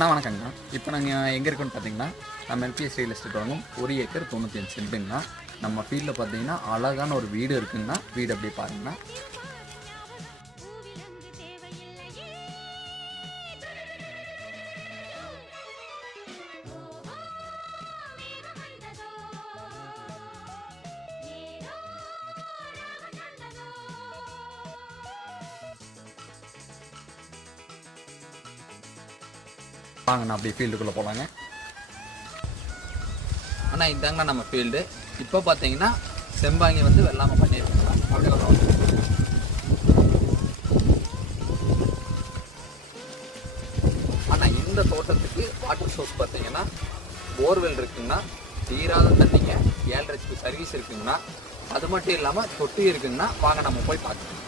அண்ணா வணக்கங்கண்ணா. இப்போ நாங்கள் எங்கே இருக்கோன்னு பார்த்தீங்கன்னா, நம்ம எல்பிஎஸ் ரியல் எஸ்டேட் வழங்கும் 1 ஏக்கர் 95 சென்ட்டுங்கண்ணா. நம்ம ஃபீல்டில் பார்த்தீங்கன்னா அழகான ஒரு வீடு இருக்குங்கண்ணா. வீடு அப்படியே பாருங்கண்ணா. வாங்கண்ணா அப்படியே ஃபீல்டுக்குள்ளே போகலாங்க. ஆனால் இதாங்கண்ணா நம்ம ஃபீல்டு. இப்போ பார்த்தீங்கன்னா செம்பாங்கி வந்து வெள்ளாமல் பண்ணியிருக்கோம். அப்படியே ஆனால் இந்த தோட்டத்துக்கு வாட்டர் சோர்ஸ் பார்த்தீங்கன்னா போர்வெல் இருக்குங்கண்ணா. தீராத தண்ணிங்க 7.5 சர்வீஸ் இருக்குங்கண்ணா. அது மட்டும் இல்லாமல் தொட்டி இருக்குங்கண்ணா. வாங்க நம்ம போய் பார்க்கலாம்.